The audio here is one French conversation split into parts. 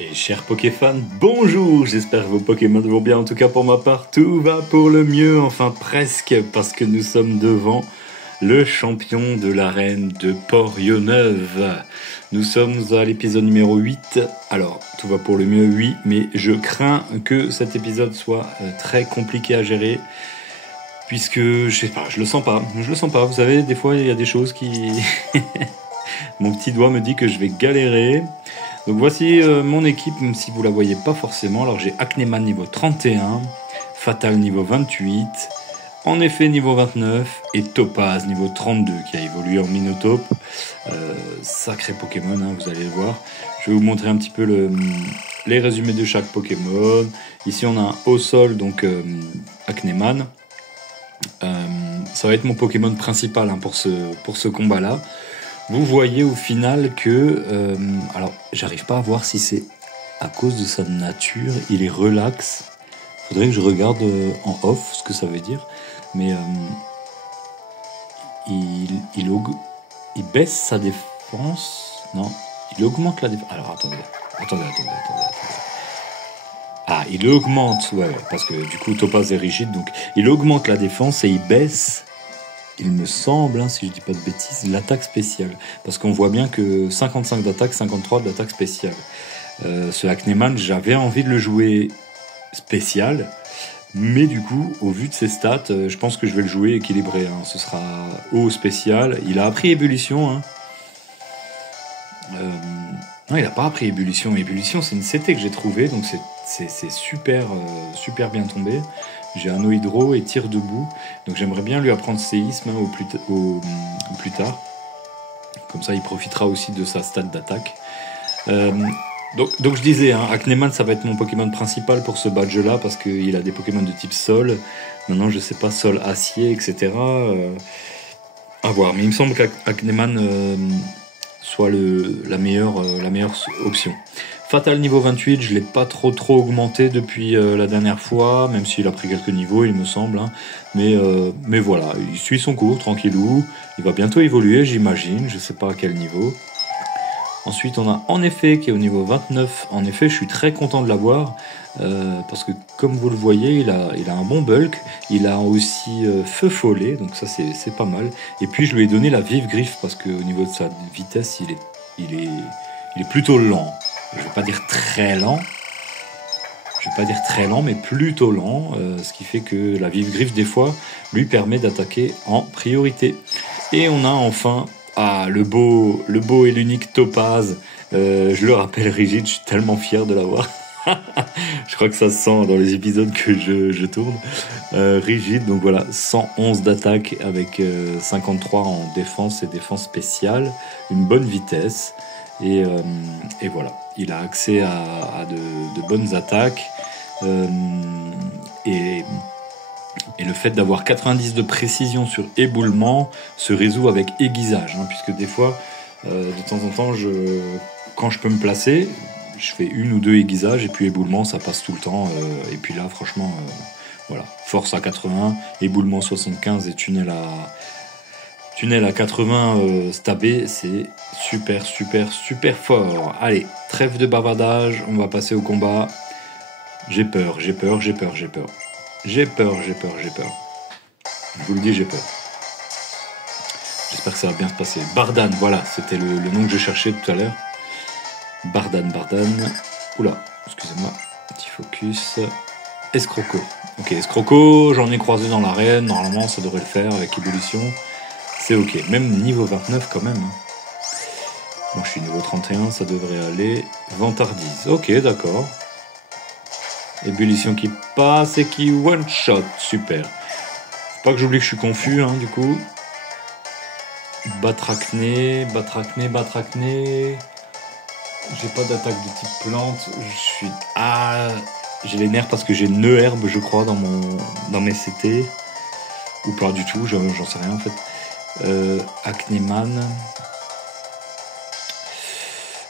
Et chers Pokéfans, bonjour. J'espère que vos Pokémon vont bien. En tout cas, pour ma part, tout va pour le mieux. Enfin, presque, parce que nous sommes devant le champion de l'arène de Port-Yonneuve. Nous sommes à l'épisode numéro 8. Alors, tout va pour le mieux, oui, mais je crains que cet épisode soit très compliqué à gérer. Puisque, je sais pas, je le sens pas. Vous savez, des fois, il y a des choses qui... Mon petit doigt me dit que je vais galérer. Donc voici mon équipe, même si vous la voyez pas forcément. Alors j'ai Acneman niveau 31, Fatal niveau 28, En effet niveau 29 et Topaz niveau 32 qui a évolué en Minotaur. Sacré Pokémon, hein, vous allez le voir. Je vais vous montrer un petit peu les résumés de chaque Pokémon. Ici on a un haut sol, donc Acneman. Ça va être mon Pokémon principal hein, pour ce combat-là. Vous voyez au final que... alors, j'arrive pas à voir si c'est à cause de sa nature. Il est relax. Faudrait que je regarde en off ce que ça veut dire. Mais il baisse sa défense. Non, il augmente la défense. Alors, attendez. Ah, il augmente. Ouais, parce que du coup, Topaz est rigide. Donc, il augmente la défense et il baisse... Il me semble, hein, si je dis pas de bêtises, l'attaque spéciale. Parce qu'on voit bien que 55 d'attaque, 53 d'attaque spéciale. Ce Acneman, j'avais envie de le jouer spécial. Mais du coup, au vu de ses stats, je pense que je vais le jouer équilibré. Hein. Ce sera haut spécial. Il a appris ébullition. Hein. Non, il n'a pas appris ébullition. Ébullition, c'est une CT que j'ai trouvée. Donc c'est super, super bien tombé. J'ai un Hydro et tire debout. Donc j'aimerais bien lui apprendre séisme hein, au plus tard. Comme ça, il profitera aussi de sa stat d'attaque. Donc je disais, hein, Acneman, ça va être mon Pokémon principal pour ce badge-là, parce qu'il a des Pokémon de type sol. Maintenant, je sais pas, sol, acier, etc. À voir. Mais il me semble qu'Acneman soit la meilleure option. Fatal niveau 28, je l'ai pas trop augmenté depuis la dernière fois, même s'il a pris quelques niveaux, il me semble. Hein. Mais voilà, il suit son cours, tranquillou. Il va bientôt évoluer, j'imagine, je sais pas à quel niveau. Ensuite, on a En effet qui est au niveau 29. En effet, je suis très content de l'avoir, parce que comme vous le voyez, il a un bon bulk. Il a aussi feu follet, donc ça c'est pas mal. Et puis je lui ai donné la vive griffe, parce qu'au niveau de sa vitesse, il est plutôt lent. Je vais pas dire très lent, mais plutôt lent, ce qui fait que la vive griffe des fois lui permet d'attaquer en priorité. Et on a enfin le beau et l'unique Topaz. Je le rappelle rigide, je suis tellement fier de l'avoir. Je crois que ça se sent dans les épisodes que je tourne. Rigide, donc voilà, 111 d'attaque avec 53 en défense et défense spéciale, une bonne vitesse. Et voilà, il a accès à de bonnes attaques. Et le fait d'avoir 90 de précision sur éboulement se résout avec aiguisage. Hein, puisque des fois, de temps en temps, quand je peux me placer, je fais une ou deux aiguisages. Et puis éboulement, ça passe tout le temps. Et puis là, franchement, voilà, force à 80, éboulement 75 et tunnel à 80 stabé, c'est super fort. Allez, trêve de bavardage, on va passer au combat. J'ai peur. Je vous le dis, j'ai peur. J'espère que ça va bien se passer. Bardan, voilà, c'était le nom que je cherchais tout à l'heure. Bardan. Oula, excusez-moi, petit focus. Escroco. Ok, Escroco, j'en ai croisé dans l'arène, normalement ça devrait le faire avec ébullition. C'est ok, même niveau 29 quand même. Bon, je suis niveau 31, ça devrait aller. Vantardise, ok, d'accord. Ébullition qui passe et qui one-shot, super. Faut pas que j'oublie que je suis confus, hein, du coup. Batracné. J'ai pas d'attaque de type plante. J'ai les nerfs parce que j'ai nœud herbe, je crois, dans mes CT. Ou pas du tout, j'en sais rien en fait. Acneman.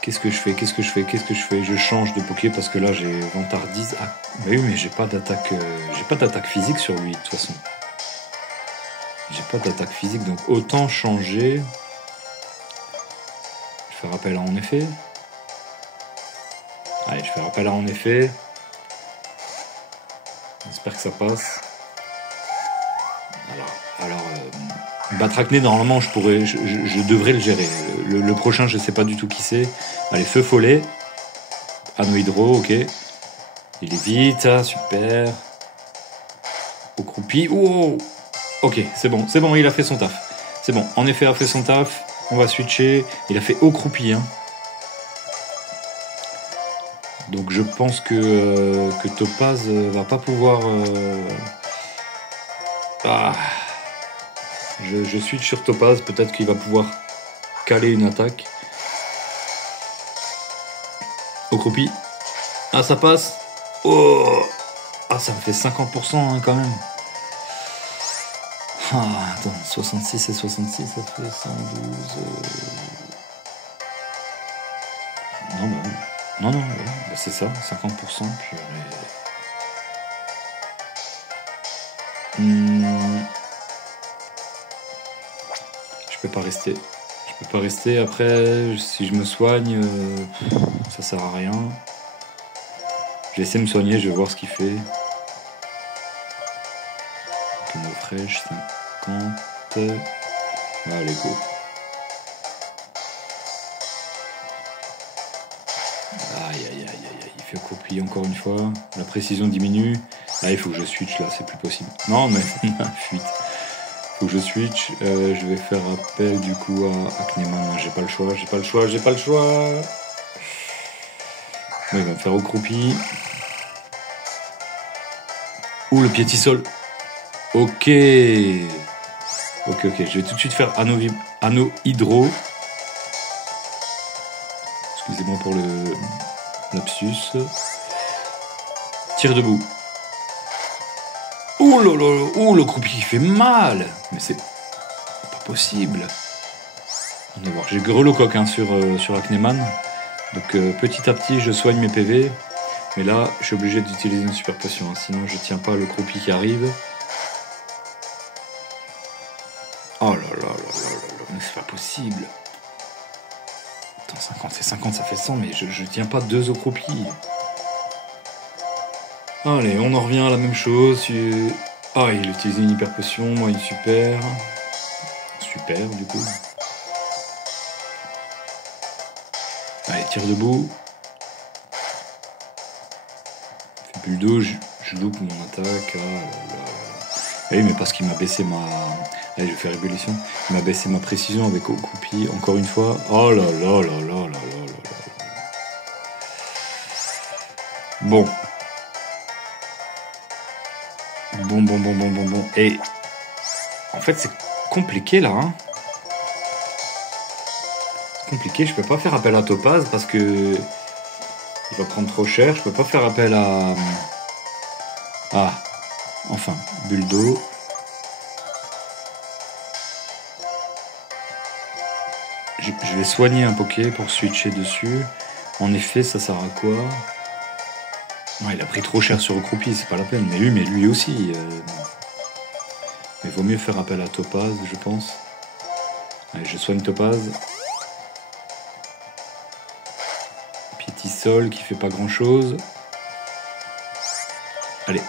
Qu'est-ce que je fais? Je change de Poké parce que là j'ai Vantardise. Ah, mais oui, mais j'ai pas d'attaque physique sur lui de toute façon. J'ai pas d'attaque physique, donc autant changer. Je fais rappel à En effet. Allez, je fais rappel à en effet. J'espère que ça passe. Alors Batracné, normalement, je devrais le gérer. Le prochain, je sais pas du tout qui c'est. Allez, feu follet. Anneau hydro, ok. Il est vite, ah, super. Au croupi. Oh, ok, c'est bon, il a fait son taf. C'est bon, en effet, il a fait son taf. On va switcher. Il a fait au croupi, hein. Donc je pense que Topaz va pas pouvoir... Je switch sur Topaz, peut-être qu'il va pouvoir caler une attaque. Au croupi. Ah, ça passe. Oh, ah, ça me fait 50% hein, quand même. Ah, attends, 66 et 66, ça fait 112... Non, ouais, c'est ça, 50%. Je peux pas rester. Après, si je me soigne, ça sert à rien. Je vais essayer de me soigner, je vais voir ce qu'il fait. Canot fraîche, 50. Allez, go. Aïe, il fait croupi encore une fois. La précision diminue. Ah, il faut que je switch là, c'est plus possible. Non, mais fuite. Faut que je switch. Je vais faire appel du coup à Kneman. J'ai pas le choix. Oui, il va me faire au croupi. Ouh, le piétisol. Ok. Je vais tout de suite faire anneau hydro. Excusez-moi pour le lapsus. Tire debout. Ouh là là, ouh, le croupi qui fait mal. Mais c'est pas possible. On va voir. J'ai grelocoq hein, sur Akneman. Donc petit à petit, je soigne mes PV. Mais là, je suis obligé d'utiliser une super potion. Hein, sinon, je tiens pas le croupi qui arrive. Oh là là, mais c'est pas possible. Attends, 50 c'est 50, ça fait 100, mais je tiens pas 2 au croupi. Allez, on en revient à la même chose. Ah, il a utilisé une hyper potion, moi une super. Super, du coup. Allez, tire debout. Fait bulle d'eau, je loupe mon attaque. Ah là là. Oui, mais parce qu'il m'a baissé ma... Allez, je vais faire ébullition. Il m'a baissé ma précision avec au croupi, encore une fois. Oh là là là là là là là. Bon. Bon. Et en fait, c'est compliqué là. Hein. C'est compliqué. Je peux pas faire appel à Topaz parce que il va prendre trop cher. Je peux pas faire appel à... Ah, enfin, bulle d'eau. Je vais soigner un poké pour switcher dessus. En effet, ça sert à quoi? Non, il a pris trop cher sur le croupi, c'est pas la peine. Mais lui aussi. Mais vaut mieux faire appel à Topaz, je pense. Allez, je soigne Topaz. Piétisol qui fait pas grand chose. Allez.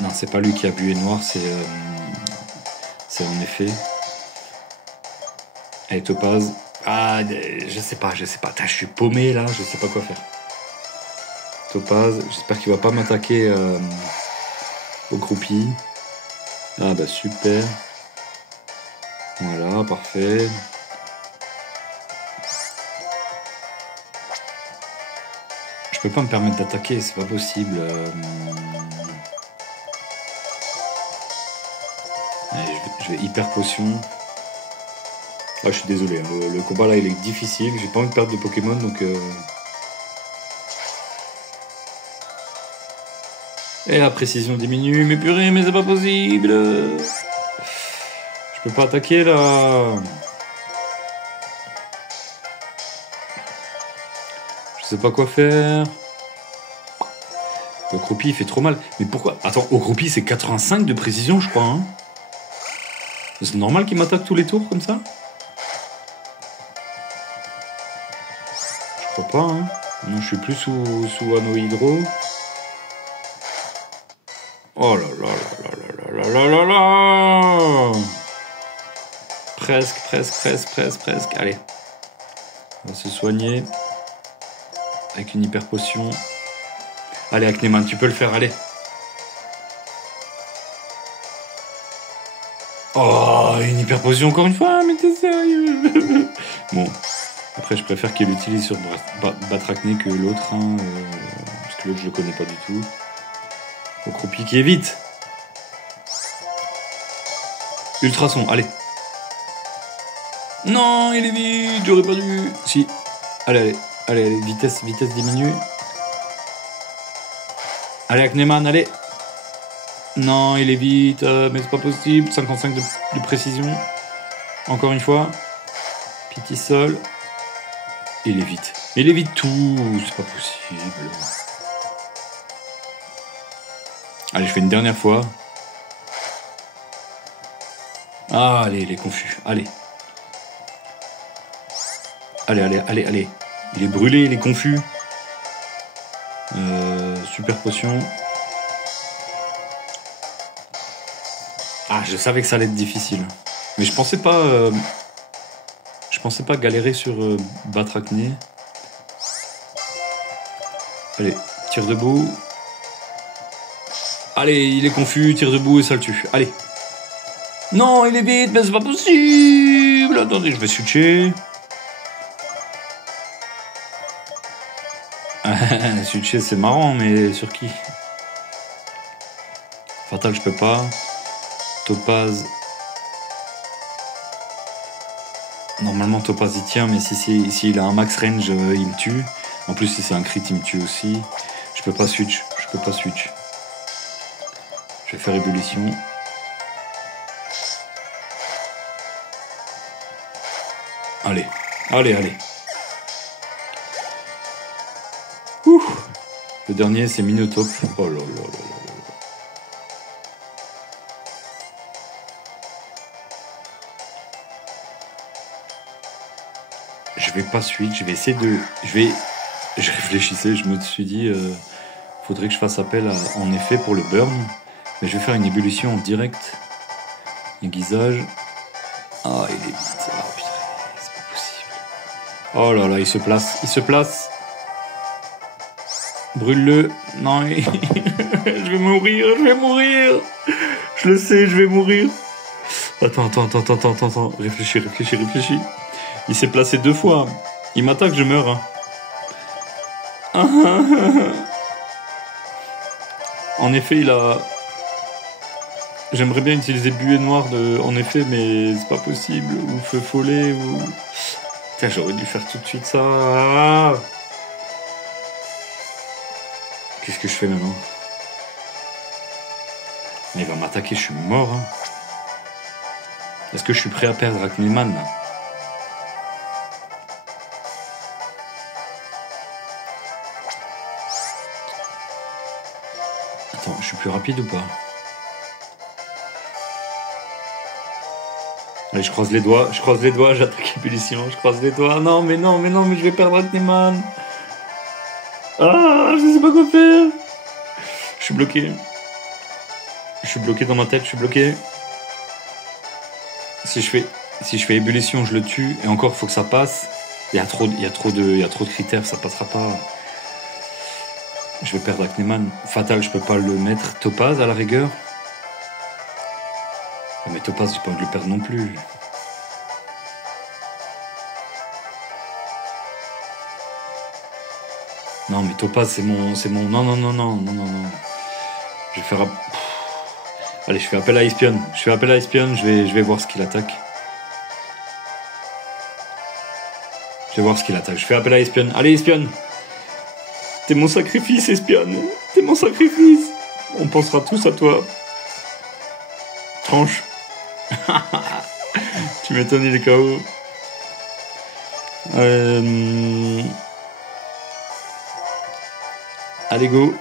Non, c'est pas lui qui a bué noir, c'est en effet. Allez, Topaz. Ah, je sais pas. Je suis paumé là, je sais pas quoi faire. Topaz, j'espère qu'il va pas m'attaquer au croupi. Ah bah super. Voilà, parfait. Je peux pas me permettre d'attaquer, c'est pas possible. Allez, je vais hyper potion. Ah, je suis désolé, hein. Le combat là il est difficile, j'ai pas envie de perdre de Pokémon donc... Et la précision diminue, mais purée, mais c'est pas possible. Je peux pas attaquer là. Je sais pas quoi faire. Le croupi il fait trop mal. Mais pourquoi? Attends, au croupi c'est 85 de précision je crois. Hein. C'est normal qu'il m'attaque tous les tours comme ça? crois pas, hein. Non, je suis plus sous anneau hydro. Oh là là là là là là là là là. Presque. Allez. On va se soigner. Avec une hyper potion. Allez, Acneman, tu peux le faire, allez. Oh, une hyper potion encore une fois, mais t'es sérieux? Bon, après je préfère qu'il l'utilise sur Batrachné que l'autre, hein, parce que l'autre je le connais pas du tout. Au croupi qui est vite. Ultrason, allez. Non, il est vite, j'aurais pas dû. Si, allez, vitesse diminue. Allez, Acneman, allez. Non, il est vite, mais c'est pas possible. 55 de précision. Encore une fois. Pity Sol. Il est vite. Il est vite tout. C'est pas possible. Allez, je fais une dernière fois. Ah, allez, il est confus. Allez. Allez. Il est brûlé, il est confus. Super potion. Ah, je savais que ça allait être difficile. Mais je pensais pas galérer sur Batrachné. Allez, tire debout. Allez, il est confus, tire debout et ça le tue. Allez. Non, il est vite, mais c'est pas possible. Attendez, je vais switcher. Switcher, c'est marrant, mais sur qui? Fatal, je peux pas. Topaz. Normalement, Topaz il tient, mais s'il a un max range, il me tue. En plus, si c'est un crit, il me tue aussi. Je peux pas switch. Je vais faire ébullition. Allez. Ouh. Le dernier, c'est Minotaur. Oh là là là là. Je vais pas switch, je vais essayer de... Je réfléchissais, je me suis dit... faudrait que je fasse appel en effet pour le burn. Mais je vais faire une ébullition en direct. Aiguisage. Ah, il est vite. Ah, putain, c'est pas possible. Oh là là, il se place. Brûle-le. Non, je vais mourir. Je le sais, je vais mourir. Attends. Réfléchis. Il s'est placé 2 fois. Il m'attaque, je meurs. En effet, il a... J'aimerais bien utiliser buée noire en effet, mais c'est pas possible. Ou feu follet, ou... Putain, j'aurais dû faire tout de suite ça. Qu'est-ce que je fais maintenant? Mais il va m'attaquer, je suis mort. Est-ce que je suis prêt à perdre Acneman là? Attends, je suis plus rapide ou pas? Allez, je croise les doigts, j'attaque ébullition, je croise les doigts. Non, mais je vais perdre Acneman. Ah, je sais pas quoi faire. Je suis bloqué. Dans ma tête, Si je fais ébullition, je le tue. Et encore, faut que ça passe. Il y a trop de critères, ça passera pas. Je vais perdre Acneman. Fatal, je peux pas le mettre. Topaz, à la rigueur. Mais Topaz, j'ai pas envie de le perdre non plus. Non, mais Topaz, c'est mon... Non. Je vais faire... Allez, je fais appel à Espion. Je vais voir ce qu'il attaque. Je fais appel à Espion. Allez, Espion. T'es mon sacrifice, Espion. On pensera tous à toi. Tranche. Tu m'étonnes, il est KO. Allez, go.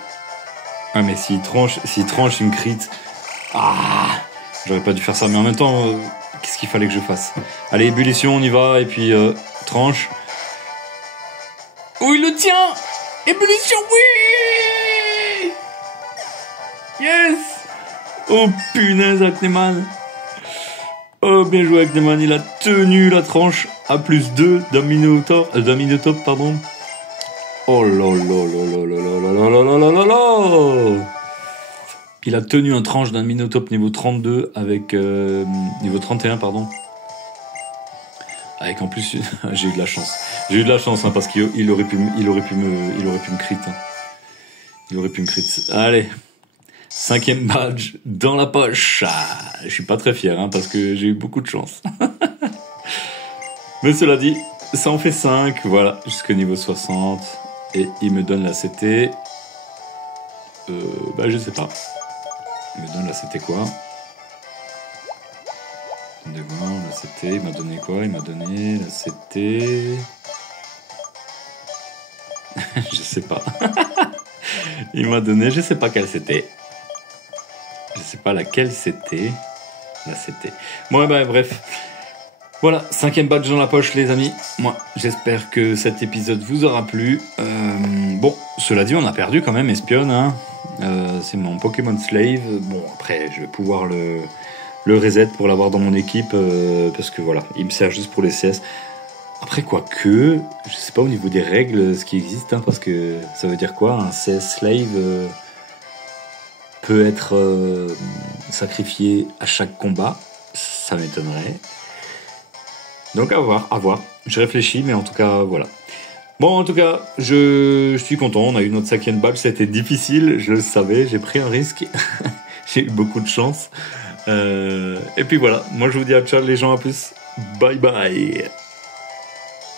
Ah, mais s'il tranche, il me crit. Ah, j'aurais pas dû faire ça, mais en même temps, qu'est-ce qu'il fallait que je fasse? Allez, ébullition, on y va, et puis tranche. Oh, il le tient. Ébullition, oui. Yes. Oh, punaise, Acneman. Oh, bien joué, Acneman. Il a tenu la tranche à +2 d'un Minotaur, pardon. Oh là là là là là là là là là là là. Il a tenu un tranche d'un Minotaur niveau 32 avec niveau 31, pardon. Avec en plus, j'ai eu de la chance. J'ai eu de la chance hein, parce qu'il aurait pu me crit. Hein. Il aurait pu me crit. Allez, 5e badge dans la poche. Ah, je suis pas très fier hein, parce que j'ai eu beaucoup de chance. Mais cela dit, ça en fait 5, voilà, jusqu'au niveau 60. Et il me donne la CT. Bah je sais pas. Il me donne la CT quoi? De voir la CT, il m'a donné quoi? Il m'a donné la CT. Je sais pas. Il m'a donné, je sais pas quelle c'était. Je sais pas laquelle c'était. La CT. Bon, bah, bref. Voilà, 5e badge dans la poche, les amis. Moi, j'espère que cet épisode vous aura plu. Bon, cela dit, on a perdu quand même Espionne. Hein. C'est mon Pokémon Slave. Bon, après, je vais pouvoir le reset pour l'avoir dans mon équipe parce que voilà, il me sert juste pour les CS. Après, quoique, je sais pas au niveau des règles ce qui existe, hein, parce que ça veut dire quoi? Un CS Slave peut être sacrifié à chaque combat. Ça m'étonnerait. Donc à voir. Je réfléchis, mais en tout cas, voilà. Bon, en tout cas, je suis content. On a eu notre 5e badge. C'était difficile, je le savais. J'ai pris un risque. J'ai eu beaucoup de chance. Et puis voilà. Moi, je vous dis à ciao les gens. À plus. Bye bye.